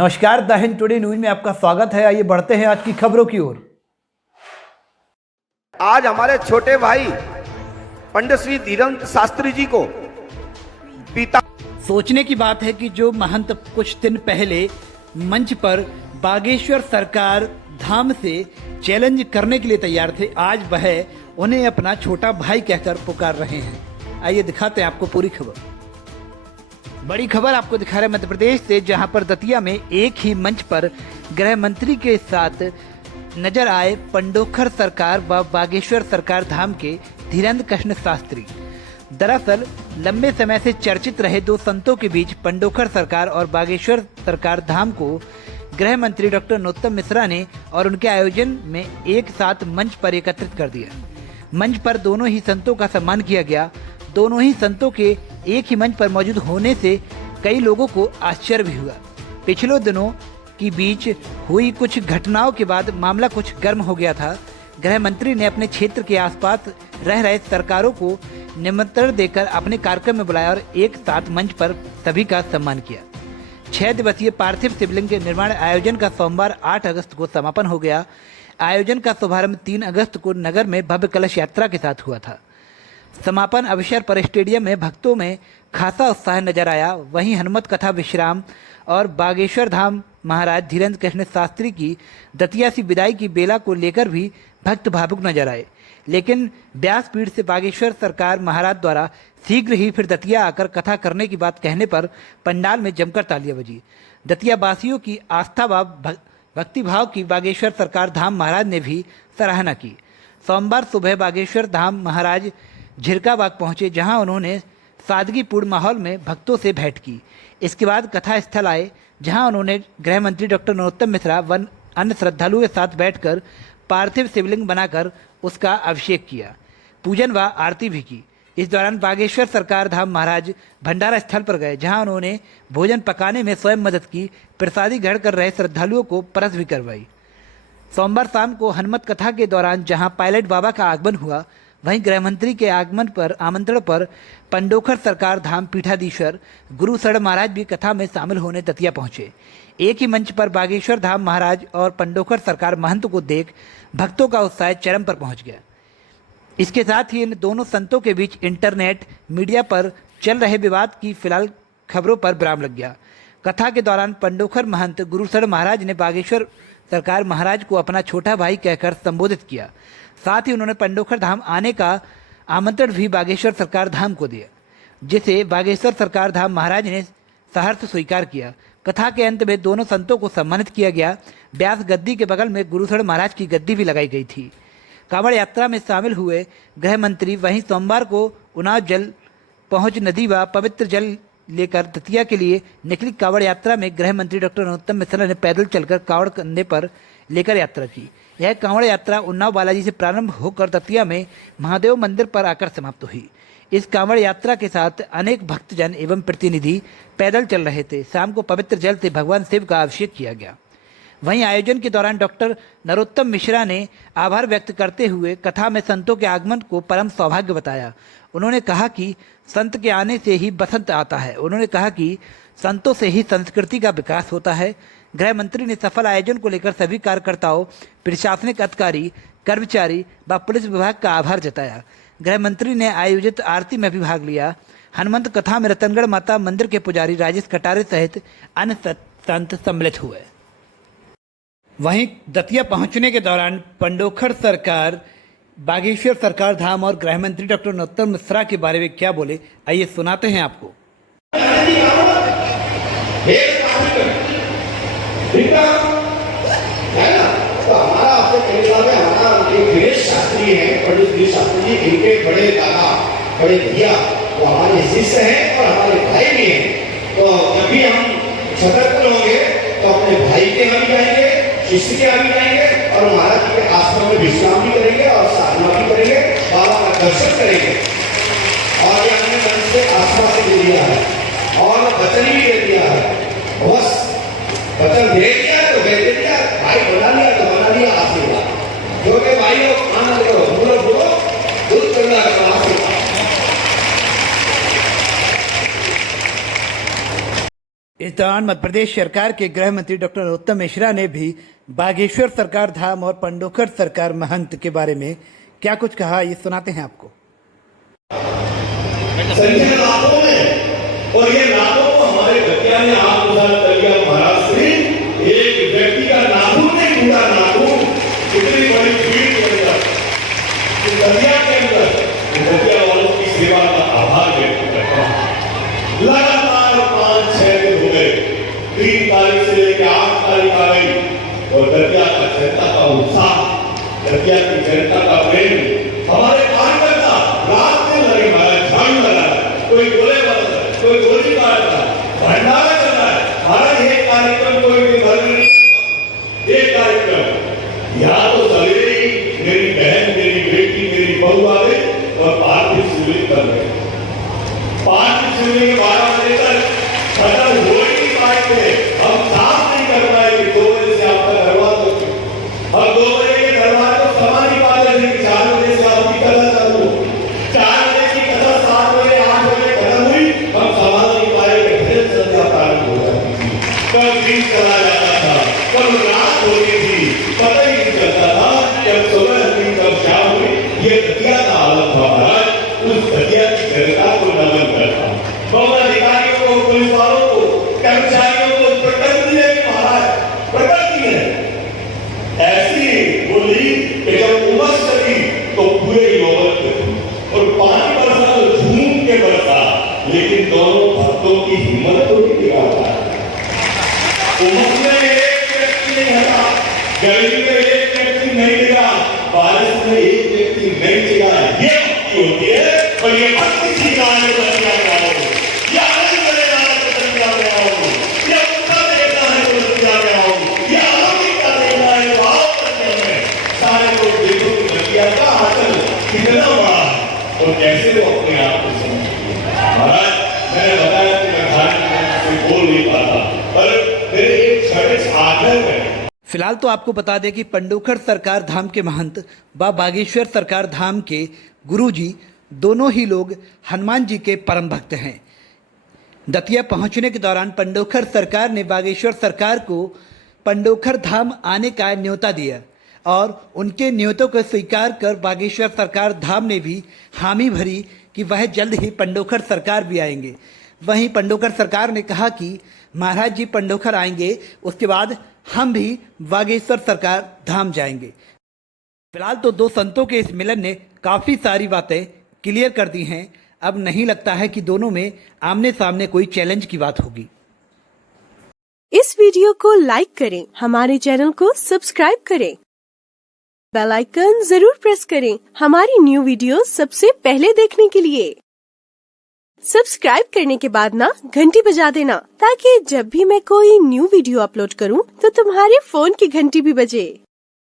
नमस्कार, the Hind today news में आपका स्वागत है। आइए बढ़ते हैं आज की खबरों की ओर। आज हमारे छोटे भाई पंडित श्री धीरेन्द्र शास्त्री जी को पिता। सोचने की बात है कि जो महंत कुछ दिन पहले मंच पर बागेश्वर सरकार धाम से चैलेंज करने के लिए तैयार थे, आज वह उन्हें अपना छोटा भाई कहकर पुकार रहे हैं। आइए दिखाते हैं आपको पूरी खबर। बड़ी खबर आपको दिखा रहे हैं मध्य प्रदेश से, जहां पर दतिया में एक ही मंच पर गृह मंत्री के साथ नजर आए पंडोखर सरकार व बागेश्वर सरकार धाम के धीरेन्द्र कृष्ण शास्त्री। दरअसल लंबे समय से चर्चित रहे दो संतों के बीच पंडोखर सरकार और बागेश्वर सरकार धाम को गृह मंत्री डॉक्टर नरोत्तम मिश्रा ने और उनके आयोजन में एक साथ मंच पर एकत्रित कर दिया। मंच पर दोनों ही संतों का सम्मान किया गया। दोनों ही संतों के एक ही मंच पर मौजूद होने से कई लोगों को आश्चर्य भी हुआ। पिछले दिनों के बीच हुई कुछ घटनाओं के बाद मामला कुछ गर्म हो गया था। गृह मंत्री ने अपने क्षेत्र के आसपास रह रहे सरकारों को निमंत्रण देकर अपने कार्यक्रम में बुलाया और एक साथ मंच पर सभी का सम्मान किया। 6 दिवसीय पार्थिव शिवलिंग के निर्माण आयोजन का सोमवार 8 अगस्त को समापन हो गया। आयोजन का शुभारंभ 3 अगस्त को नगर में भव्य कलश यात्रा के साथ हुआ था। समापन अवसर पर स्टेडियम में भक्तों में खासा उत्साह नजर आया। वहीं हनुमत कथा विश्राम और बागेश्वर धाम महाराज धीरेन्द्र कृष्ण शास्त्री की दतिया से विदाई की बेला को लेकर भी भक्त भावुक नजर आए। लेकिन व्यासपीठ से बागेश्वर सरकार महाराज द्वारा शीघ्र ही फिर दतिया आकर कथा करने की बात कहने पर पंडाल में जमकर तालियां बजी। दतिया वासियों की आस्था व भक्तिभाव की बागेश्वर सरकार धाम महाराज ने भी सराहना की। सोमवार सुबह बागेश्वर धाम महाराज झिरकाबाग पहुंचे, जहां उन्होंने सादगीपूर्ण माहौल में भक्तों से भेंट की। इसके बाद कथा स्थल आए, जहां उन्होंने गृह मंत्री डॉक्टर नरोत्तम मिश्रा व अन्य श्रद्धालुओं के साथ बैठकर पार्थिव शिवलिंग बनाकर उसका अभिषेक किया, पूजन व आरती भी की। इस दौरान बागेश्वर सरकार धाम महाराज भंडारा स्थल पर गए, जहां उन्होंने भोजन पकाने में स्वयं मदद की। प्रसादी ग्रहण कर रहे श्रद्धालुओं को परस भी करवाई। सोमवार शाम को हनुमत कथा के दौरान जहां पायलट बाबा का आगमन हुआ, वहीं गृह मंत्री के आमंत्रण पर पंडोखर सरकार धाम पीठाधीश्वर गुरु शरण महाराज भी कथा में शामिल होने दतिया पहुंचे। एक ही मंच पर बागेश्वर धाम महाराज और पंडोखर सरकार महंत को देख भक्तों का उत्साह चरम पर पहुंच गया। इसके साथ ही इन दोनों संतों के बीच इंटरनेट मीडिया पर चल रहे विवाद की फिलहाल खबरों पर विराम लग गया। कथा के दौरान पंडोखर महंत गुरु शरण महाराज ने बागेश्वर सरकार महाराज को अपना छोटा भाई कहकर संबोधित किया। साथ ही उन्होंने पंडोखर धाम आने का आमंत्रण भी बागेश्वर सरकार धाम को दिया, जिसे बागेश्वर सरकार धाम महाराज ने सहर्ष स्वीकार किया। कथा के अंत में दोनों संतों को सम्मानित किया गया। व्यास गद्दी के बगल में गुरुशरण महाराज की गद्दी भी लगाई गई थी। कांवड़ यात्रा में शामिल हुए गृह मंत्री वहीं सोमवार को उन्नाव जल पहुंच नदी व पवित्र जल लेकर दतिया के लिए निकली। कांवड़ यात्रा में गृह मंत्री डॉक्टर नरोत्तम मिश्रा ने पैदल चलकर कांवड़ कंधे पर लेकर यात्रा की। यह कांवड़ यात्रा उन्नाव बालाजी से प्रारंभ होकर दतिया में महादेव मंदिर पर आकर समाप्त हुई। इस कांवड़ यात्रा के साथ अनेक भक्तजन एवं प्रतिनिधि पैदल चल रहे थे। शाम को पवित्र जल से भगवान शिव का अभिषेक किया गया। वहीं आयोजन के दौरान डॉक्टर नरोत्तम मिश्रा ने आभार व्यक्त करते हुए कथा में संतों के आगमन को परम सौभाग्य बताया। उन्होंने कहा कि संत के आने से ही बसंत आता है। उन्होंने कहा कि संतों से ही संस्कृति का विकास होता है। गृह मंत्री ने सफल आयोजन को लेकर सभी कार्यकर्ताओं, प्रशासनिक अधिकारी, कर्मचारी व पुलिस विभाग का आभार जताया। गृह मंत्री ने आयोजित आरती में भी भाग लिया। हनुमंत कथा में रतनगढ़ माता मंदिर के पुजारी राजेश कटारे सहित अन्य संत सम्मिलित हुए। वहीं दतिया पहुंचने के दौरान पंडोखर सरकार, बागेश्वर सरकार धाम और गृह मंत्री डॉक्टर नरोत्तम मिश्रा के बारे में क्या बोले, आइए सुनाते हैं आपको। शास्त्री हैं पंडित गिरीश शास्त्री जी, इनके बड़े दादा बड़े भैया वो हमारे शिष्य हैं और हमारे भाई भी हैं। तो जब भी हम सतर्क होंगे तो अपने भाई के यहाँ भी जाएंगे, शिष्य के यहाँ भी जाएंगे और महाराज जी के आश्रम में विश्राम भी करेंगे और साधना भी करेंगे, बाबा का दर्शन करेंगे। और ये हमने मन से आश्वासन दे दिया है और वचन भी दे दिया है। बस वचन दे दिया तो दे दिया, भाई बना लिया तो बना लिया आशीर्वाद। जो के भाई लोग आनंद करो, बोलो बोलो दूध करना आशीर्वाद। इस दौरान मध्य प्रदेश सरकार के गृह मंत्री डॉक्टर नरोत्तम मिश्रा ने भी बागेश्वर सरकार धाम और पंडोखर सरकार महंत के बारे में क्या कुछ कहा, ये सुनाते हैं आपको। संख्या लाखों में, और ये लाखों को हमारे बच्चा ने आत्मसात कर लिया। महाराष्ट्र में एक व्यक्ति का नाखून नहीं टूटा, नाखून इतनी बड़ी भीड़ के अंदर, दरिया के अंदर दरिया वालों की सेवा का आभार व्यक्त करता हूं। लगातार 5-6 दिन हो गए, 3 तारीख से लेकर 8 तारीख आ गई, और दरिया का जनता का उत्साह, दरिया की जनता का प्रेम, हमारे कार्यकर्ता रात में लगे महाराज, झाड़ू लगा रहा है, कोई गोले मार रहा है, कोई गोली मार रहा है, भंडारा चल रहा है। महाराज ये कार्यक्रम कोई भी घर में नहीं, एक कार्यक्रम यहाँ तो सवेरे ही मेरी बहन, मेरी बेटी, मेरी बहू आ गई और पार्थिव शिविर कर गए। पार्थिव शिविर 12 बजे तक खत्म हो ही नहीं पाए थे। हम साफ नहीं कर पाए कि 2 बजे से आपका दरवाजा, अब 2 बजे के दरवाजे तो समा नहीं पाते थे कि 4 बजे से आपकी कथा चालू, 4 बजे की कथा 7 बजे 8 बजे खत्म हुई, हम समा नहीं पाए कि फिर संध्या प्रारंभ हो जाती थी। कब दिन चला जाता था, कब रात होती थी, पता ही नहीं चलता था, जब सुबह हुई कब शाम हुई। ये दरिया का आलम था महाराज, उस दरिया की जनता को नमन करता, बहुत अधिकारियों को, पुलिस वालों को, कर्मचारियों को प्रकृति है कि महाराज, प्रकृति है ऐसी बोली कि जब उमस चली तो पूरे नौबत थी, और पानी बरसा तो झूम के बरसा, लेकिन दोनों भक्तों की हिम्मत को नहीं दिखाता। उमस में एक व्यक्ति नहीं हटा, गर्मी में एक व्यक्ति नहीं गिरा, बारिश में एक व्यक्ति नहीं चिढ़ा। ये भक्ति होती है, और ये भक्ति सिखाने को दरिया में आओ, या आनंद लेना है तो दरिया में आओ, या उत्साह देखना है तो दरिया में आओ, या अलौकिकता देखना है तो आओ दरिया में। सारे लोग देखो कि दरिया का आंचल कितना बड़ा है और कैसे वो अपने आप को समझते हैं। महाराज मैंने बताया कि मैं धार्मिक से बोल नहीं पाता, पर मेरे एक छोटे आग्रह है। फिलहाल तो आपको बता दें कि पंडोखर सरकार धाम के महंत व बागेश्वर सरकार धाम के गुरुजी दोनों ही लोग हनुमान जी के परम भक्त हैं। दतिया पहुंचने के दौरान पंडोखर सरकार ने बागेश्वर सरकार को पंडोखर धाम आने का न्योता दिया, और उनके न्योतों को स्वीकार कर बागेश्वर सरकार धाम ने भी हामी भरी कि वह जल्द ही पंडोखर सरकार भी आएंगे। वहीं पंडोखर सरकार ने कहा कि महाराज जी पंडोखर आएंगे, उसके बाद हम भी बागेश्वर सरकार धाम जाएंगे। फिलहाल तो 2 संतों के इस मिलन ने काफ़ी सारी बातें क्लियर कर दी हैं। अब नहीं लगता है कि दोनों में आमने सामने कोई चैलेंज की बात होगी। इस वीडियो को लाइक करें, हमारे चैनल को सब्सक्राइब करें, बेल आइकन जरूर प्रेस करें हमारी न्यू वीडियो सबसे पहले देखने के लिए। सब्सक्राइब करने के बाद ना घंटी बजा देना, ताकि जब भी मैं कोई न्यू वीडियो अपलोड करूं तो तुम्हारे फोन की घंटी भी बजे।